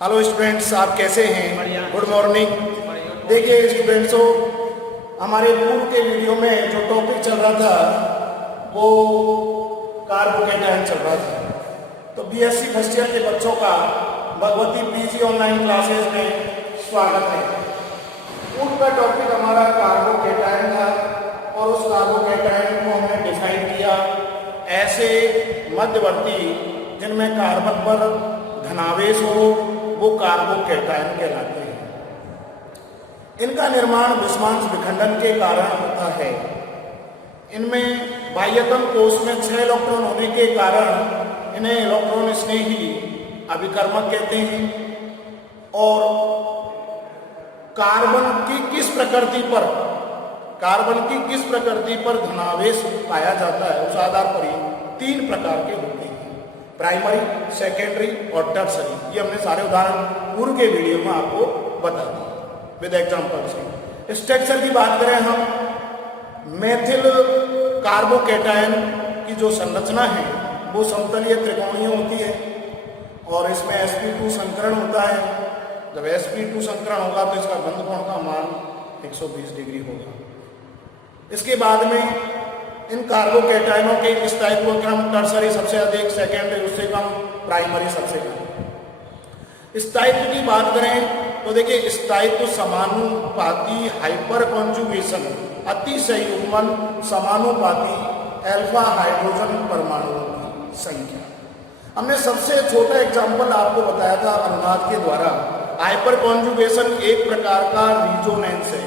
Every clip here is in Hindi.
हेलो स्टूडेंट्स, आप कैसे हैं? Good morning. देखिए स्टूडेंट्सों, हमारे पूर्व के वीडियो में जो टॉपिक चल रहा था वो कार्बोकेटायन चल रहा था। तो बीएससी फर्स्ट ईयर के बच्चों का भगवती पीजी ऑनलाइन क्लासेस में स्वागत है। पूर्व का टॉपिक हमारा कार्बोकेटायन था और उस कार्बोकेटायन को हमने डिफाइन किया ऐसे मध्यवर्ती जिनमें कार्बन पर धनावेश हो, वो कार्बोकेटायन कहलाते हैं। इनका निर्माण विषमांश विखंडन के कारण होता है। इनमें बाह्यतम कोष में 6 इलेक्ट्रॉन होने के कारण इन्हें इलेक्ट्रॉन स्नेही अभिकर्मक कहते हैं। और कार्बन की किस प्रकृति पर धनावेश पाया जाता है, उस आधार पर ही 3 प्रकार के होते हैं, प्राइमरी, सेकेंडरी और टर्सरी। ये हमने सारे उदाहरण पूर्व के वीडियो में आपको बता दिए विद एग्जांपल। स्ट्रक्चर की बात करें हम, मेथिल कार्बोकेटायन की जो संरचना है वो समतलीय त्रिकोणीय होती है और इसमें sp2 संकरण होता है। जब sp2 संकरण होगा तो इसका बंध कोण का मान 120 डिग्री होगा। इसके बाद में इन कार्बोकेटायनों के स्थायित्व क्रम टर्सरी सबसे अधिक, सेकेंडरी उससे कम, प्राइमरी सबसे कम। स्थायित्व की बात करें तो देखिए, स्थायित्व समानुपाती हाइपर कॉन्जुगेशन, अति संयुग्मन समानुपाती अल्फा हाइड्रोजन परमाणुओं की संख्या। हमने सबसे छोटा एग्जाम्पल आपको बताया था अनुनाद के द्वारा। हाइपर कॉन्जुगेशन एक प्रकार का रिजोनेंस है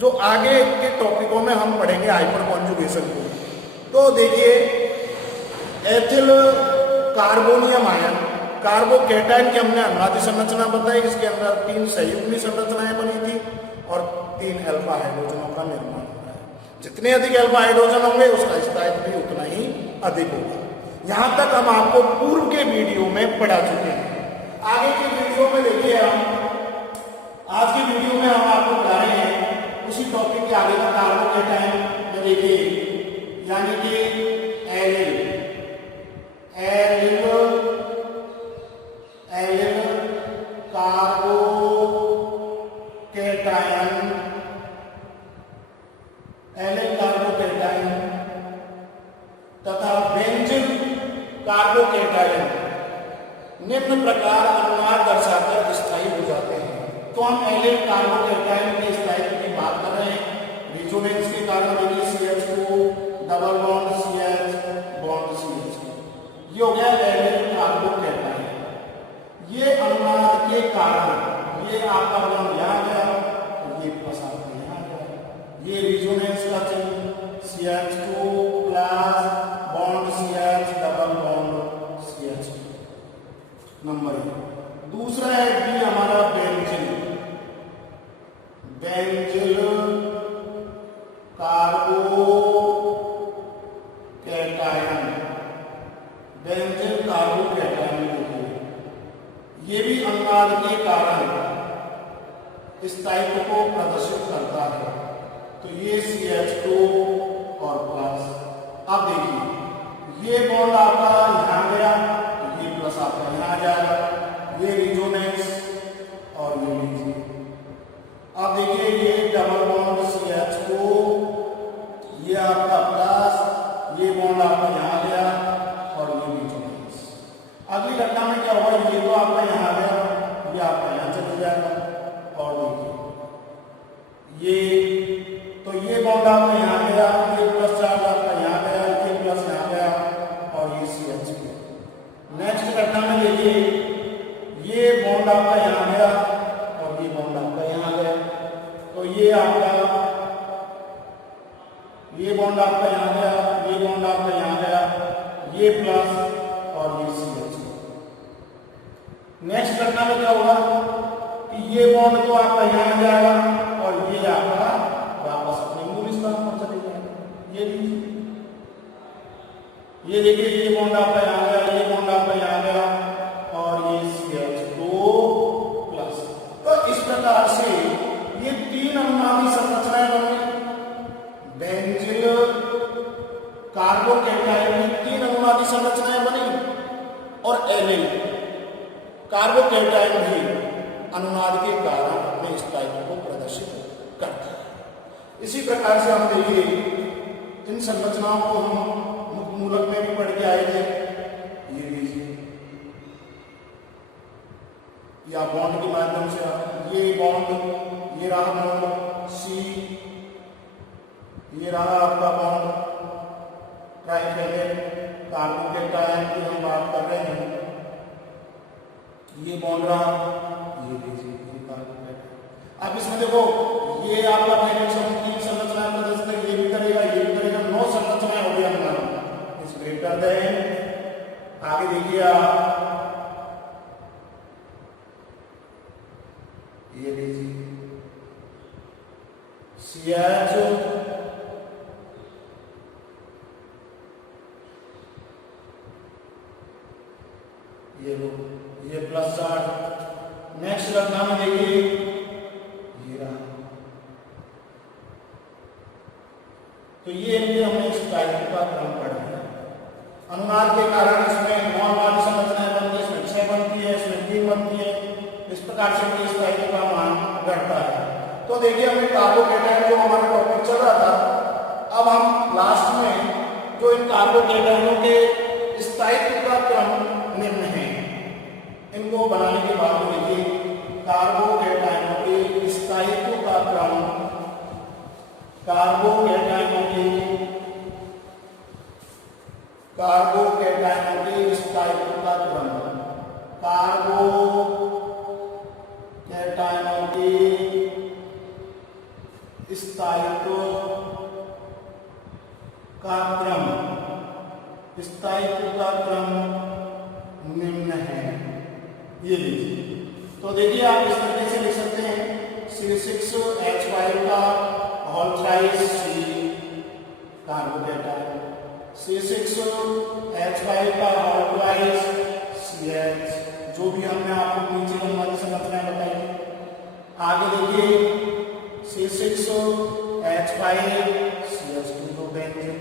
जो आगे के टॉपिकों में हम पढ़ेंगे हाइपर कॉन्जुगेशन को। तो देखिए, एथिल कार्बोनियम आयन कार्बोकेटायन की हमने अनुनादी संरचना बताई। इसके अंदर 3 संयुग्मी संरचनाएं बनी थी और 3 अल्फा हाइड्रोजनों का निर्माण होता है। जितने अधिक अल्फा हाइड्रोजन होंगे उसका स्थायित्व भी उतना ही अधिक होगा। यहां तक हम आपको पूर्व के वीडियो में पढ़ा चुके हैं। आगे के वीडियो में देखिए, आज के वीडियो में हम आपको बता रहे हैं उसी टॉपिक के आगे का कार्बोकेटायन में। देखिए, यानी कि एलिल कार्बोकेटायन, तथा बेंजीन कार्बोकेटायन निम्न प्रकार अनुनाद दर्शाकर स्थायी हो जाते हैं। तो हम एलिल कार्बोकेटायन के स्थायित्व की बात कर रहे हैं। रिजोनेंस के कारण CH2 double bond CH bond CH, ये हो गया एलिल कार्बोकेटायन। ये अनुनाद के कारण ये आपका बॉन्ड यहाँ गया और ये प्लस आपका यहाँ गया। ये रिजोनेंस का चिन्ह CH2 plus bond CH double bond CH number 1। दूसरा है बी हमारा बेंजीन कार्बोकेटायन। बेंजीन कार्बोकेटायन ये भी अनुनाद के कारण स्थायित्व को प्रदर्शित करता है। तो ये CH2 और प्लस। अब देखिए, ये बॉन्ड आपका यहां गया तो ये प्लस आपका यहां जाएगा। ये रिजोनेंस और ये लीजिए। अब देखिए, ये डबल बॉन्ड CH2, ये आपका प्लस, ये बॉन्ड आपका यहां गया और ये रिजोनेंस। अगली घटना में क्या होगा, ये तो आपका यहां गया, ये आपका यहां चले जाएगा। और देखिए, ये बॉन्ड आपका यहां गया, ये प्लस चार्ज आपका यहां गया, ये प्लस यहां गया और ये CH गया। नेक्स्ट घटना में देखिए, ये बॉन्ड आपका यहां गया और ये बॉन्ड आपका यहां गया। तो ये बॉन्ड आपका यहां गया, ये बॉन्ड आपका यहां गया, ये प्लस और ये CH। नेक्स्ट घटना में क्या होगा कि ये बॉन्ड तो आपका यहां जाएगा और ये आपका वापस अपने मूल स्थान पर चले जाएगा। ये देखिए, ये बॉन्ड आपका यहां गया, ये बॉन्ड आपका यहां गया और ये CH2 प्लस। तो इस प्रकार से ये 3 अनुनादी संरचनाएं बनी। बेंजीन कार्बोकेटायन में 3 अनुनादी संरचनाएं बनी और एलिल कार्बोकैटायन भी अनुनाद के कारण अपने स्थायित्व को प्रदर्शित करता है। इसी प्रकार से हम देखिए इन संरचनाओं को हम मुक्त मूलक में भी पढ़ के आए थे। ये लीजिए या बॉन्ड के माध्यम से ये बॉन्ड, ये रहा बॉन्ड सी, ये रहा आपका बॉन्ड ट्राइफेनेट कार्बोकैटायन की हम बात कर रहे हैं। ये बॉन्ड रहा, ये लीजिए ये कार्बोकैटायन। अब इसमें देखो ये आपका पहले तीन संरचनाएं प्रदर्शित है, ये भी करेगा, ये भी करेगा, 9 संरचनाएं हो गई हमारा। इस ग्रेटर देन आगे देखिए आप, ये लीजिए CH, ये प्लस चार्ज। नेक्स्ट रखना में देखिए ये रहा। तो ये हमने इस टाइप का क्रम पढ़ा है। अनुनाद के कारण इसमें 9 वाली संरचनाएं बनती है, इसमें 6 बनती है, इसमें 3 बनती है। इस प्रकार से इस टाइप का मान घटता है। तो देखिए हमें कार्बोकैटायन जो हमारा टॉपिक चल रहा था, अब हम लास्ट में जो इन कार्बोकैटायनों के स्थायित्व का क्रम निम्न है, इनको बनाने के बाद देखिए कार्बोकैटायनों के स्थायित्व का क्रम, कार्बोकैटायनों के स्थायित्व का क्रम, कार्बोकैटायनों के स्थायित्व का क्रम, स्थायित्व का क्रम निम्न है। ये लीजिए, तो देखिए आप इस तरीके से लिख सकते हैं C6H5 का whole thrice C carbocation, C6H5 का होल थ्राइस CH, जो भी हमने आपको नीचे वाली संरचनाएं बताई। आगे देखिए C6H5 CH2 बेंजीन,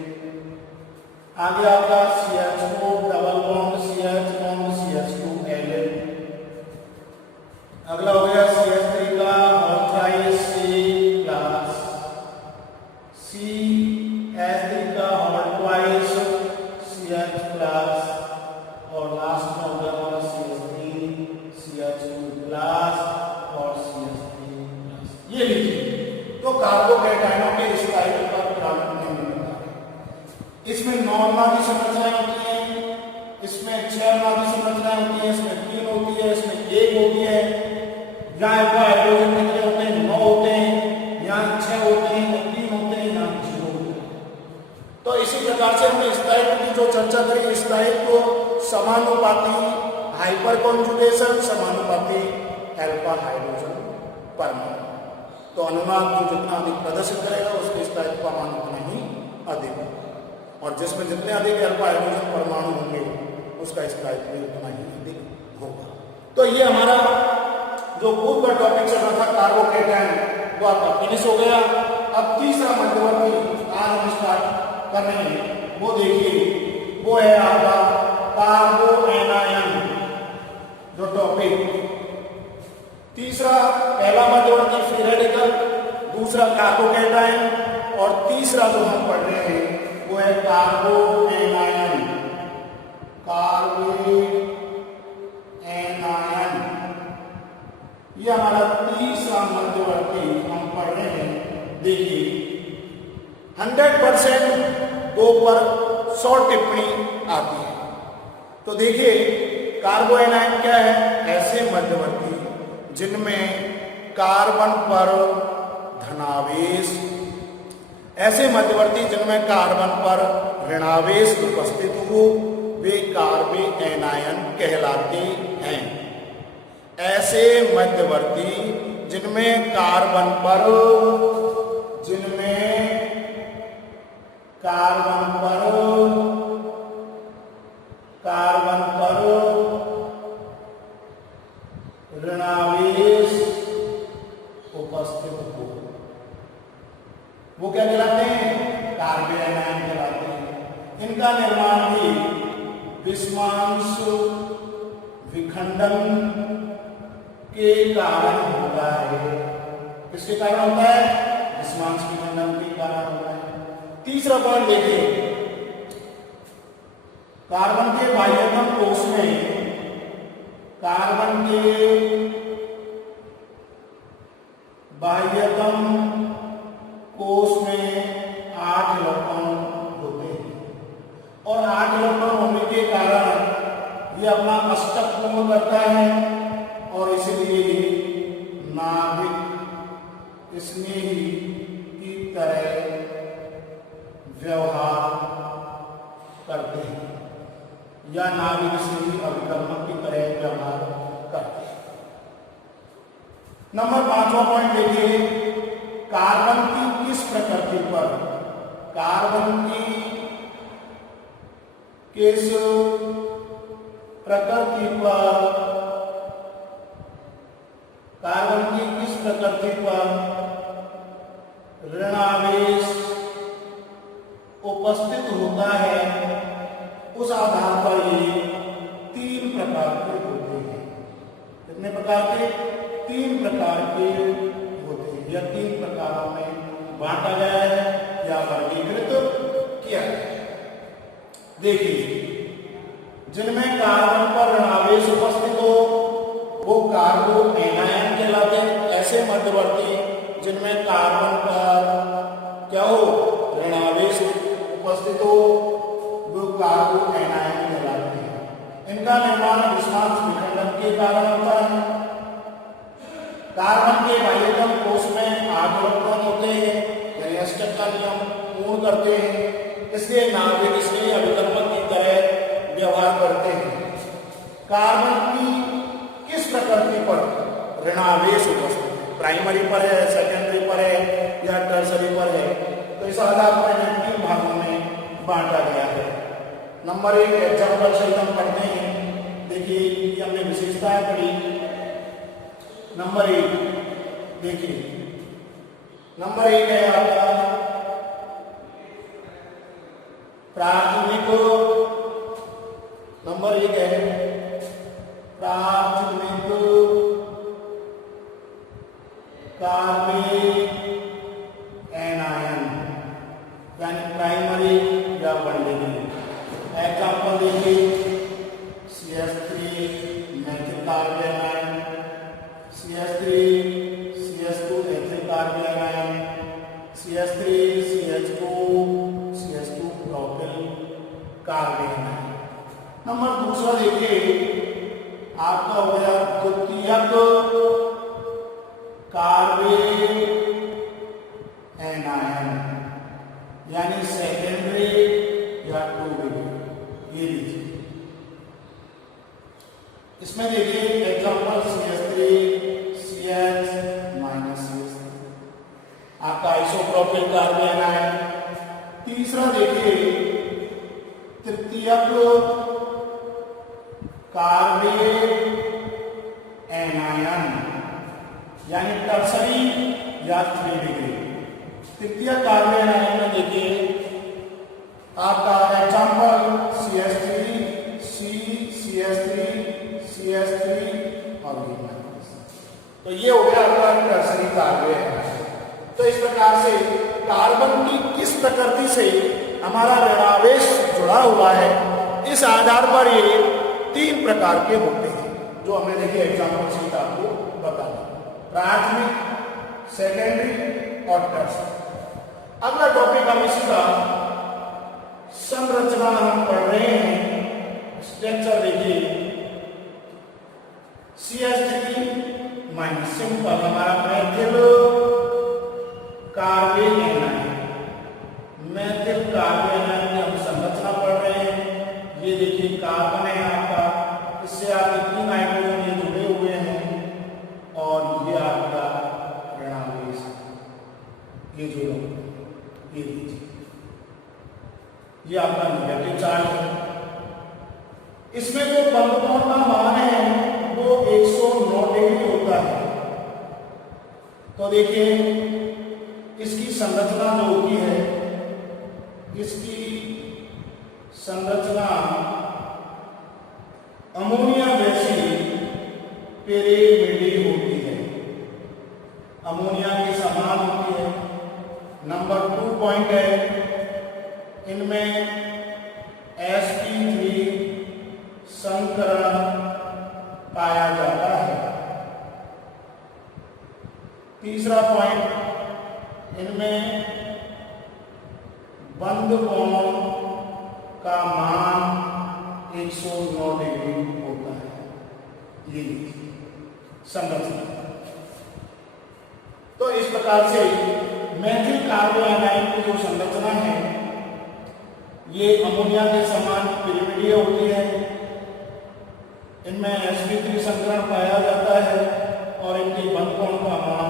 आगे आपका CH4 double bond CH bond CH2L, अगला हो गया CH3 का whole thrice C plus, CH3 का होल ट्वाइस CH प्लस, और लास्ट में हो गया हमारा CH3 CH2 प्लस और CH3 प्लस। ये लीजिए, तो कार्बोकैटायनों के स्थायित्व का क्रम निम्न प्रकार है। इसमें 9 अनुनादी संरचनाएं होती हैं, इसमें 6 अनुनादी संरचनाएं होती हैं, इसमें 3 होती है, इसमें 1 होती है। यहाँ हाइड्रोजन कितने होते हैं? 9 होते हैं, यहाँ 6 होते हैं, 3 होते हैं, यहाँ 0 होते हैं। तो इसी प्रकार से हमने स्थायित्व की जो चर्चा करी, स्थायित्व समानुपाती हाइपर कॉन्जुगेशन समानुपाती अल्फा हाइड्रोजन परमाणु। तो अनुनाद जो जितना अधिक प्रदर्शित करेगा उसके स्थायित्व का मान उतना ही अधिक होगा, और जिसमें जितने अधिक अल्फा हाइड्रोजन परमाणु होंगे उसका स्थायित्व भी उतना ही अधिक होगा। तो ये हमारा जो पूर्व का टॉपिक चल रहा था कार्बोकैटायन वो आपका फिनिश हो गया। अब तीसरा मध्यवर्ती आज हम स्टार्ट कर रहे हैं, वो देखिए वो है आपका कार्बोएनायन जो टॉपिक। तीसरा, पहला मध्यवर्ती फ्री रेडिकल, दूसरा कार्बोकैटायन, और तीसरा जो हम पढ़ रहे हैं वो है कार्बोएनायन। कार्बोएनायन ये हमारा तीसरा मध्यवर्ती हम पढ़ रहे हैं। देखिए 100% 2 पर 100 टिप्पणी आती है। तो देखिए कार्बोएनायन क्या है? ऐसे मध्यवर्ती जिनमें कार्बन पर धनावेश, ऐसे मध्यवर्ती जिनमें कार्बन पर ऋणावेश उपस्थित हो वे कार्बोएनायन कहलाते हैं। ऐसे मध्यवर्ती जिनमें कार्बन पर ऋणावेश उपस्थित हो वो क्या कहलाते हैं? कार्बोएनायन कहलाते हैं। इनका निर्माण भी विषमांश विखंडन के कारण होता है। किसके कारण होता है? विषमांश विखंडन के कारण होता है। तीसरा पॉइंट देखिए, कार्बन के बाह्यतम कोश में कार्बन के बाह्यतम कोश में 8 इलेक्ट्रॉन होते हैं और 8 इलेक्ट्रॉन होने के कारण ये अपना अष्टक पूर्ण करता है और इसलिए नाभिक इसमें ही की तरह व्यवहार करते हैं या नाभिक से ही अभिकर्मक की तरह व्यवहार करते हैं। नंबर 5वां पॉइंट देखिए, कार्बन की किस प्रकृति पर, कार्बन की किस प्रकृति पर, कार्बन की किस प्रकृति पर ऋणावेश उपस्थित होता है, उस आधार पर ये 3 प्रकार के होते हैं। कितने प्रकार के? 3 प्रकार के होते हैं या 3 प्रकारों में बांटा गया है या वर्गीकृत किया गया है। देखिए, जिनमें कार्बन पर ऋणावेश उपस्थित हो वो कार्बो एनायन कहलाते हैं। ऐसे मध्यवर्ती जिनमें कार्बन पर क्या हो, ऋणावेश उपस्थित हो, वो कार्बो एनायन कहलाते हैं। इनका निर्माण विषमांश विखंडन के कारण होता है। कार्बन के बाह्यतम कोश में 8 इलेक्ट्रॉन होते हैं, यानी अष्टक का नियम पूर्ण करते हैं, इसलिए नाभिक इसमें अभिकर्मक की तरह व्यवहार करते हैं। कार्बन की किस प्रकृति पर ऋणावेश उपस्थित है, प्राइमरी पर है, सेकेंडरी पर है या टर्सरी पर है, तो इस आधार पर इन्हें 3 भागों में बांटा गया है। नंबर 1 एग्जाम्पल सहित हम पढ़ते हैं। देखिए, ये हमने विशेषताएं पढ़ी। नंबर 1 देखिए, नंबर 1 है आपका प्राथमिक। नंबर 1 है प्राथमिक कार्बेन एनायन, यानी प्राइमरी या बंडली। एग्जाम्पल देखिए, CH3 methyl carbon ion, CH3 CH2 ethyl carbon ion, CH3 CH2 CH2 propyl carbon ion. Number 2 देखिए, आपका हो गया द्वितीयक कार्बेन एनायन, यानी सेकेंडरी या टर्शियरी। ये लीजिए, इसमें देखिए एग्जाम्पल CH3 CH -CH3 आपका आइसोप्रोपिल कार्बन आयन। तीसरा देखिए, तृतीयक कार्बेन एनायन, यानी टर्सरी या 3 डिग्री। तृतीय कार्बन आयन में देखिए आपका example CH3 C CH3 CH3 और तो ये हो गया आपका टर्सरी कार्बन। तो इस प्रकार से कार्बन की किस प्रकृति से हमारा ऋणावेश जुड़ा हुआ है, इस आधार पर ये 3 प्रकार के होते हैं, जो हमने देखिए एग्जाम्पल से आपको बता दिया, प्राथमिक, सेकेंडरी और टर्सरी। अगला टॉपिक हम इसी का संरचना हम पढ़ रहे हैं। स्ट्रक्चर देखिए, CH3 माइनस सिंपल हमारा methyl carbene ion, methyl carbene ion की हम संरचना पढ़ रहे हैं। ये देखिए कार्बन है आपका, इससे आपके 3 नाइट्रोजन ये जुड़े हुए हैं और ये आपका ऋणावेश, ये जो ये लीजिए, ये आपका नेगेटिव चार्ज है। इसमें जो बंध कोण का मान है वो 109 डिग्री होता है। तो देखिए इसकी संरचना जो होती है, इसकी संरचना अमोनिया जैसी पिरिमिडी होती है, अमोनिया के समान होती है। नंबर 2 पॉइंट है, इनमें sp3 संकरण पाया जाता है। तीसरा पॉइंट, इनमें बंध कोण का मान 109 डिग्री होता है। ये संरचना। तो इस प्रकार से मेथिल कार्बोएनाइन की जो संरचना है, ये अमोनिया के समान पिरिमिडीय होती है, इनमें sp3 संकरण पाया जाता है और इनकी बंध कोण का मान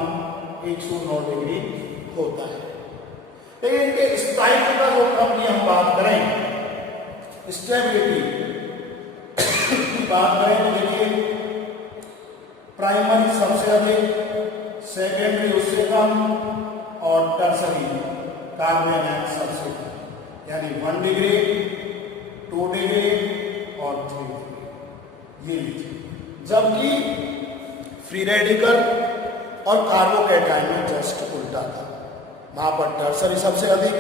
109 डिग्री होता है। लेकिन इनके स्थायित्व का जो क्रम की हम बात करें, स्टेबिलिटी की बात करें तो देखिए, प्राइमरी सबसे अधिक, सेकेंडरी उससे कम और टर्सरी कार्बोएनाइन सबसे कम, यानी 1 डिग्री, 2 डिग्री और 3 डिग्री। ये लीजिए, जबकि फ्री रेडिकल और कार्बोकैटायन में जस्ट उल्टा था। वहां पर टर्सरी सबसे अधिक,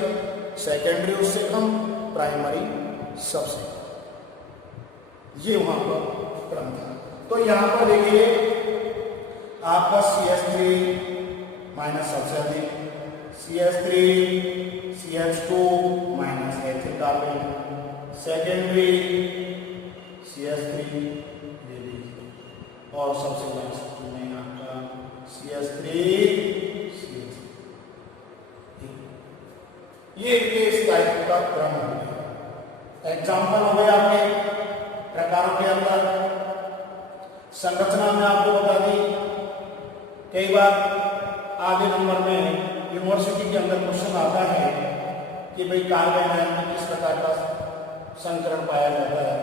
सेकेंडरी उससे कम, प्राइमरी सबसे कम। ये वहां पर क्रम था। तो यहां पर देखिए आपका CH3 माइनस सबसे अधिक, CH3, CH2 minus ethyl carbon, secondary CH3 और सबसे लास्ट में आपका CH3, ये इस टाइप का क्रम हो गया। एग्जाम्पल हो गए आपके प्रकारों के अंदर। संरचना में आपको बता दी, कई बार आधे नंबर में यूनिवर्सिटी के अंदर क्वेश्चन आता है कि भाई कार्बोएनाइन में किस प्रकार का संकरण पाया जाता है,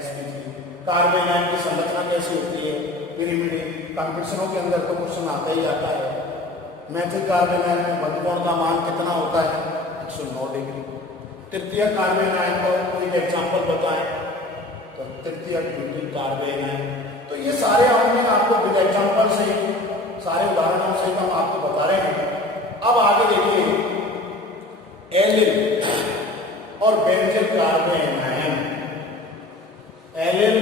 sp3, कार्बोएनाइन की संरचना कैसी होती है, पिरिमिडी। कंपटीशनों के अंदर तो क्वेश्चन आता ही आता है। मेथिल कार्बोएनाइन में बंध कोण का मान कितना होता है, 109 डिग्री। तृतीय कार्बोएनाइन को कोई एग्जाम्पल बताएं, तो तृतीय ब्यूटिल कार्बोएनाइन। तो ये सारे हमने आपको विद एग्जाम्पल से, सारे उदाहरणों से हम आपको बता रहे हैं। अब आगे देखिए, एलिल और बेंजिल कार्बोएनाइन। एलिल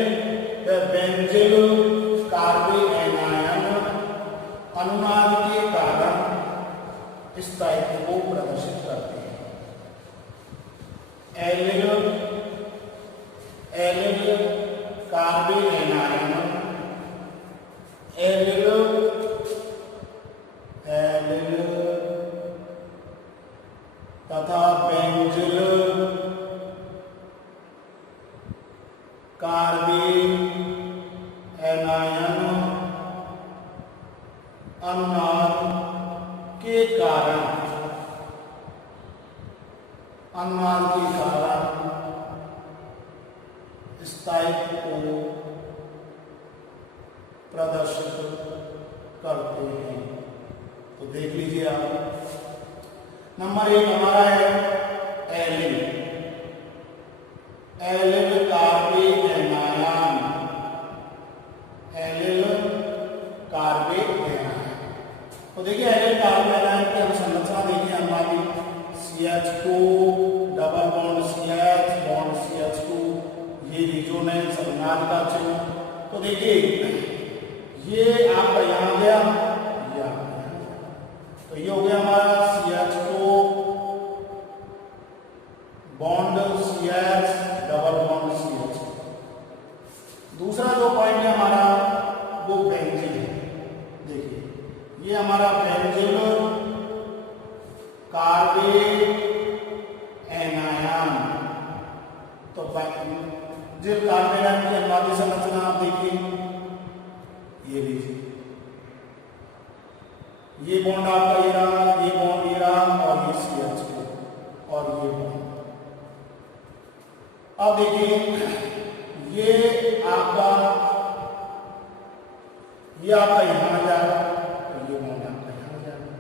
व बेंजिल कार्बोएनाइन अनुनाद के कारण स्थायित्व को प्रदर्शित करते हैं। एलिल कार्बोएनाइन, एलिल तथा बेंजिल कार्बोएनाइन अनुनाद के कारण स्थायित्व को प्रदर्शित करते हैं। तो देख लीजिए आप, नंबर 1 हमारा है एलिल कार्बोएनाइन, एलिल कार्बोएनाइन। तो देखिए एलिल कार्बोएनाइन की हम संरचना देखिए, हमारी CH2 double bond CH bond CH2, ये रिजोनेंस अनुनाद का चिन्ह। तो देखिए ये आपका यहाँ गया, तो ये हो गया हमारा CH2 bond CH double bond CH। दूसरा जो पॉइंट है हमारा वो बेंजिल है। देखिए ये हमारा बेंजिल कार्बोएनाइन। तो बेंजिल कार्बोएनाइन की अनुनादी संरचना आप देखिए, ये लीजिए, ये बॉन्ड आपका ये रहा, ये बॉन्ड ये रहा और ये CH2 और ये बॉन्ड। अब देखिए ये आपका यहाँ जाएगा, तो ये बॉन्ड आपका यहाँ जाएगा,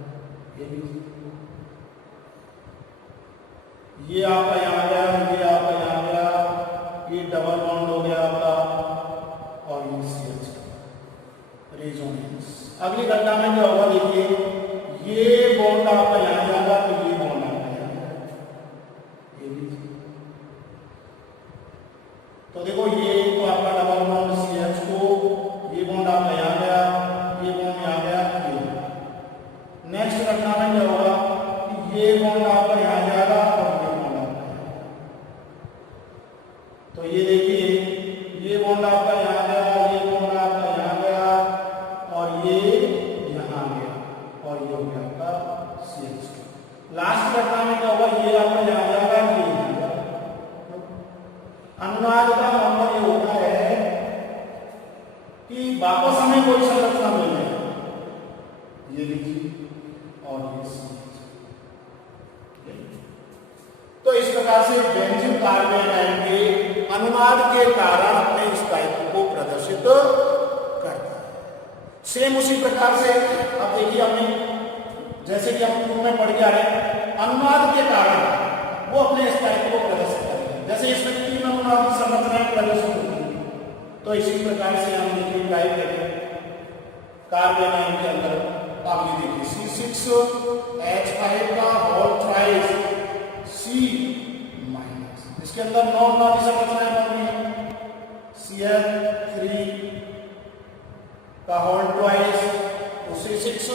ये लीजिए, ये आपका यहाँ गया, ये आपका यहाँ गया, ये डबल बॉन्ड हो गया आपका और ये CH2। अगली घटना में क्या होगा, देखिए ये बॉन्ड आपका यहां जाएगा तो ये बॉन्ड आपका यहां जाएगा, ये भी। तो देखो ये तो आपका डबल बॉन्ड CH को, ये बॉन्ड आपका यहां गया, ये बॉन्ड यहां गया, ये। नेक्स्ट घटना में क्या होगा कि ये बॉन्ड आपका यहां जाएगा और ये बॉन्ड आपका यहां। तो ये देखिए ये बॉन्ड आपका यहां गया, ये बॉन्ड आपका यहां गया और ये यहां गया और ये हो गया आपका CH। लास्ट घटना में क्या होगा, ये आपका यहां जाएगा, ये यहां जाएगा। अनुनाद का मतलब ये होता है कि वापस हमें कोई संरचना मिल जाए, ये लीजिए और ये CH। तो इस प्रकार से बेंजीन कार्बन आयन के अनुनाद के कारण अपने स्थायित्व को प्रदर्शित करता है। सेम उसी प्रकार से अब देखिए हमने जैसे कि हम पूर्व में पढ़ के आ रहे हैं, अनुनाद के कारण वो अपने स्थायित्व को प्रदर्शित करते हैं। जैसे इसमें 3 अनुनाद की संरचनाएं प्रदर्शित होती है, तो इसी प्रकार से हम देखिए टाइप करें कार्बन आयन के अंदर। आप ये देखिए C6H5 का होल थ्राइस C-, इसके अंदर 9 अनुनादी संरचनाएं बन रही है। CH3 का होल ट्वाइस C6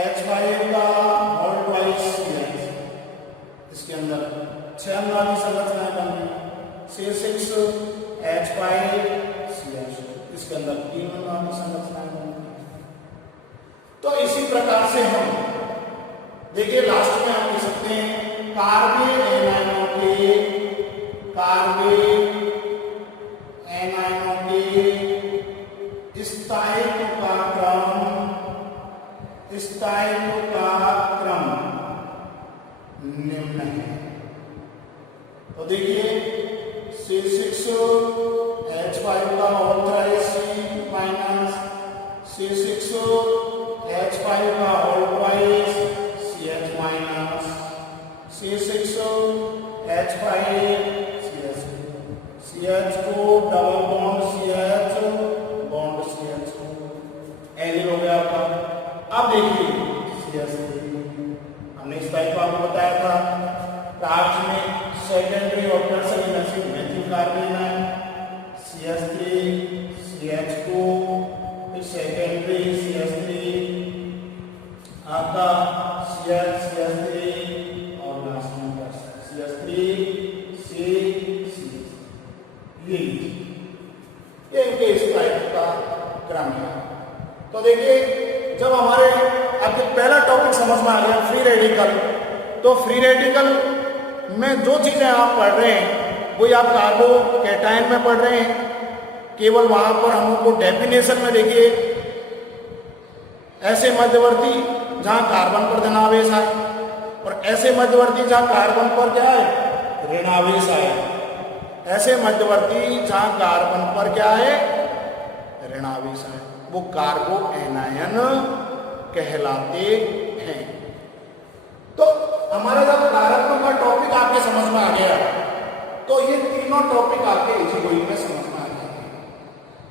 H5 का होल ट्वाइस CH, इसके अंदर 6 अनुनादी संरचनाएं बन रही है। C6H5 CH, इसके अंदर 3 अनुनादी संरचनाएं बन रही है। तो इसी प्रकार से हम देखिए लास्ट में हम लिख सकते हैं कार्बन एनायनों के स्थायित्व का क्रम निम्न है। तो देखिए C6H5 का होल थ्राइस C-, C6H5 का whole twice CH-, C6H5 CH को double bond CH bond CH allyl हो गया आपका। अब देखिए CH3 हमने इस टाइप का आपको बताया था, टार्च में सेकेंडरी और टर्शियरी मैसेज मेथिल कार्बन है CH3 CH2, फिर सेकेंडरी CH3 आपका CH3 और लास्ट में CH3 C, ये इनके इस टाइप का क्रम है। तो देखिए जब हमारे आपके पहला टॉपिक समझ में आ गया फ्री रेडिकल, तो फ्री रेडिकल में जो चीजें आप पढ़ रहे हैं वही आप कार्बोकैटायन में पढ़ रहे हैं। केवल वहां पर हम लोग को डेफिनेशन में देखिए ऐसे मध्यवर्ती जहां कार्बन पर धनावेश आए और ऐसे मध्यवर्ती जहां कार्बन पर क्या है ऋणावेश आए, ऐसे मध्यवर्ती जहां कार्बन पर क्या है ऋणावेश आए, वो कार्बो एनायन कहलाते हैं। तो हमारा जब कार्बन का टॉपिक आपके समझ में आ गया तो ये तीनों टॉपिक आपके इसी गोई में समझ में आ गए,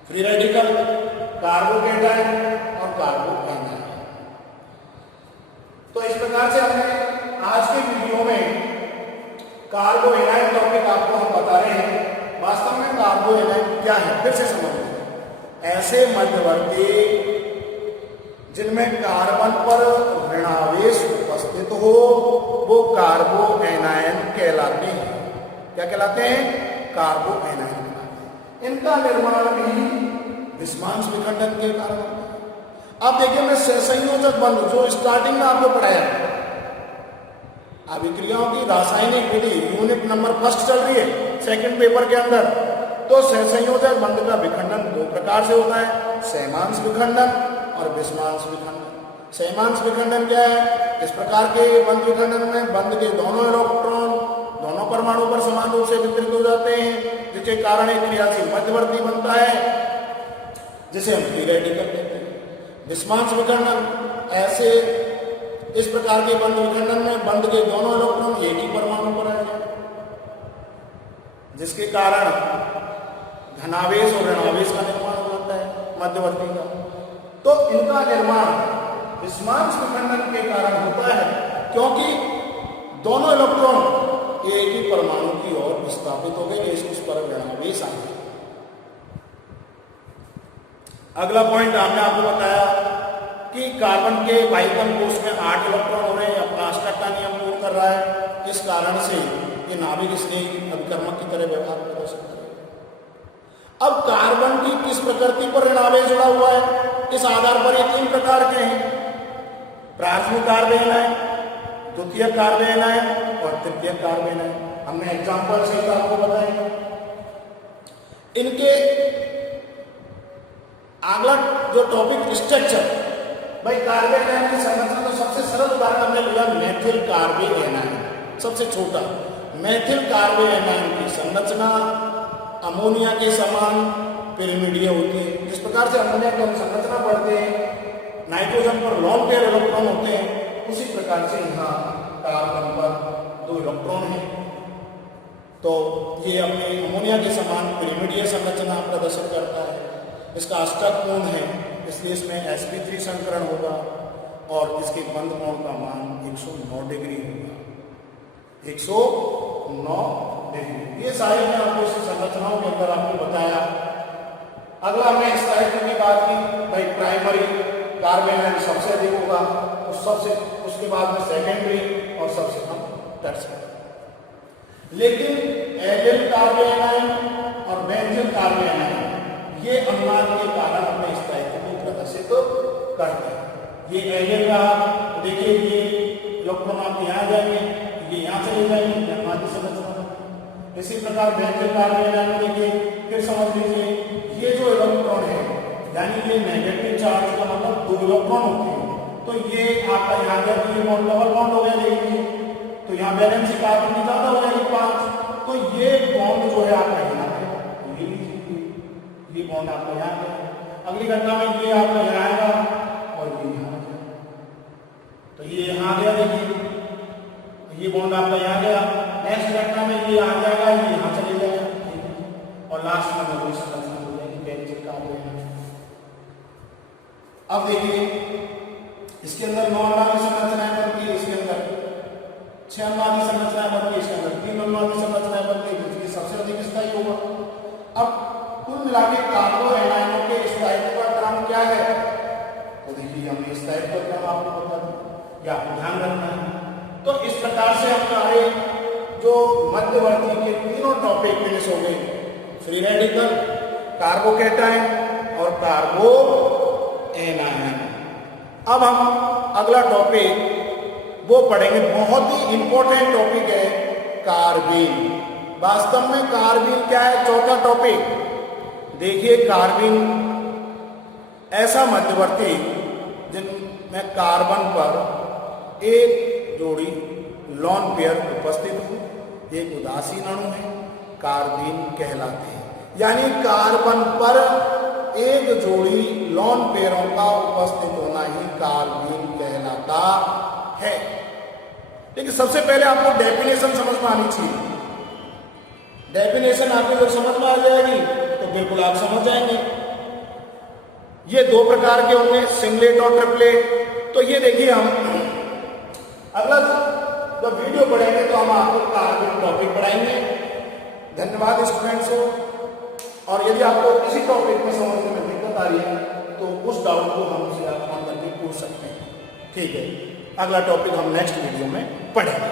फ्री रेडिकल, कार्बोकैटायन और कार्बो एनायन। तो इस प्रकार से हमने आज के वीडियो में कार्बो एनायन टॉपिक आपको हम बता रहे हैं। वास्तव में कार्बो एनायन क्या है फिर से समझिए, ऐसे मध्यवर्ती जिनमें कार्बन पर ऋणावेश उपस्थित हो वो कार्बो एनायन कहलाते हैं। क्या कहलाते हैं? कार्बो एनायन कहलाते हैं। इनका निर्माण भी विस्मांस विखंडन के कारण। अब देखिए मैं सहसंयोजक बंध जो स्टार्टिंग में आपको पढ़ाया, अभिक्रियाओं की रासायनिक विधि यूनिट नंबर 1 चल रही है सेकंड पेपर के अंदर। तो सहसंयोजक बंध का विखंडन 2 प्रकार से होता है, सहमांश विखंडन और विस्मांस विखंडन। सहमांश विखंडन क्या है? इस प्रकार के बंध विखंडन में बंध के दोनों इलेक्ट्रॉन दोनों परमाणु पर समान रूप से वितरित हो जाते हैं, जिसके कारण एक क्रियाशील मध्यवर्ती बनता है जिसे हम फ्री रेडिकल कहते हैं। विस्मांस विखंडन ऐसे इस प्रकार के बंध विखंडन में बंध के दोनों इलेक्ट्रॉन एक ही परमाणु पर आ जाए, जिसके कारण धनावेश और ऋणावेश का निर्माण हो जाता है मध्यवर्ती का। तो इनका निर्माण विषमांश विखंडन के कारण होता है, क्योंकि दोनों इलेक्ट्रॉन एक ही परमाणु की ओर विस्थापित हो गए, उस पर ऋणावेश आ गए। अगला पॉइंट हमने आपको बताया कि कार्बन के वायुकण कोष में 8 इलेक्ट्रॉन हो रहे हैं, अपना अष्टक का नियम पूर्ण कर रहा है। इस कारण से ये नाभिक स्नेही अभिकर्मक की तरह व्यवहार प्रदर्शित करेगा। अब कार्बन की किस प्रकृति पर ऋणावेश जुड़ा हुआ है, इस आधार पर ये 3 प्रकार के हैं। प्राथमिक कार्बेन है, द्वितीय कार्बेन है और तृतीय कार्बेन है। हमने एग्जाम्पल से आपको बताया। इनके अगला जो टॉपिक स्ट्रक्चर, भाई कार्बन आयन की संरचना तो सबसे सरल उदाहरण हमने लिया मेथिल कार्बेन आयन, सबसे छोटा। मेथिल कार्बेन आयन की संरचना अमोनिया के समान पिरिमिडीय होती है। जिस प्रकार से अमोनिया की हम संरचना पढ़ते हैं, नाइट्रोजन पर लॉन पेयर इलेक्ट्रॉन होते हैं, उसी प्रकार से यहाँ कार्बन पर 2 इलेक्ट्रॉन हैं। तो ये अपने अमोनिया के समान पिरिमिडीय संरचना प्रदर्शित करता है। इसका अष्टक कोण है, इसलिए इसमें sp3 संकरण होगा और इसके बंध कोण का मान 109 डिग्री होगा, 109 डिग्री। ये सारे मैं आपको इस संरचनाओं के अंदर आपको बताया। अगला हमने स्थायित्व की बात की, भाई प्राइमरी कार्बन आयन सबसे अधिक होगा, उसके बाद में सेकेंडरी और सबसे कम टर्शियरी। लेकिन एल्डिल कार्बन आयन और बेंजीन कार्बन आयन ये अनुनाद के कारण अपने स्थायित्व को प्रदर्शित करते हैं। ये एल्डिल रहा, देखिए ये इलेक्ट्रॉन आप यहाँ जाएंगे, ये यहाँ चले जाएंगे, अनुनाद की संरचना। इसी प्रकार बेंजीन कार्बन आयन देखिए, फिर समझ लीजिए ये जो इलेक्ट्रॉन है, यानी ये नेगेटिव चार्ज का मतलब 2 इलेक्ट्रॉन होते हैं। तो ये आपका यहाँ गया तो ये बॉन्ड डबल बॉन्ड हो गया, देखिए तो यहाँ वैलेंसी कार्बन की ज्यादा हो जाएगी 5। तो ये बॉन्ड जो है आपका यहाँ ये बॉन्ड आपका यहाँ है। अगली घटना में ये आपका यहाँ आएगा और ये यहाँ आ जाएगा। तो ये यहाँ आ गया, देखिए ये बॉन्ड आपका यहाँ गया। नेक्स्ट घटना में ये आ जाएगा, ये यहाँ चले जाएगा और लास्ट में वही संरचना हो जाएगी बेंजीन कार्बन। अब देखिए इसके अंदर 9 अनुनादी संरचनाएं बनती है, इसके अंदर 6 अनुनादी संरचनाएं बनती है, इसके अंदर 3 अनुनादी संरचनाएं बनती है, जिसकी सबसे अधिक स्थायी होगा। अब कुल मिला के कार्बो एनायनों के स्थायित्व का क्रम क्या है, तो देखिए हमने स्थायित्व का क्रम आपको बता दिया, ये आपको ध्यान रखना है। तो इस प्रकार से हमारे जो मध्यवर्ती के तीनों टॉपिक फिनिश हो गए, फ्री रेडिकल, कार्बोकैटायन और कार्बो एनायन। अब हम अगला टॉपिक वो पढ़ेंगे, बहुत ही इंपॉर्टेंट टॉपिक है कार्बीन। वास्तव में कार्बीन क्या है, चौथा टॉपिक। देखिए कार्बीन ऐसा मध्यवर्ती जिनमें कार्बन पर एक जोड़ी लॉन पेयर उपस्थित हो, एक उदासीन अणु है, कार्बीन कहलाते हैं। यानी कार्बन पर एक जोड़ी लॉन पेयरों का उपस्थित होना ही कार्बीन कहलाता है। लेकिन सबसे पहले आपको डेफिनेशन समझ में आनी चाहिए। डेफिनेशन आपको जब समझ में आ जाएगी तो बिल्कुल आप समझ जाएंगे। ये 2 प्रकार के होंगे, सिंगलेट और ट्रिपलेट। तो ये देखिए हम अगला जब वीडियो पढ़ेंगे तो हम आपको कार्बन टॉपिक पढ़ाएंगे। धन्यवाद स्टूडेंट्स को। और यदि आपको किसी टॉपिक में समझने में दिक्कत आ रही है तो उस डाउट को हमसे आप फोन करके पूछ सकते हैं। ठीक है, अगला टॉपिक हम नेक्स्ट वीडियो में पढ़ेंगे।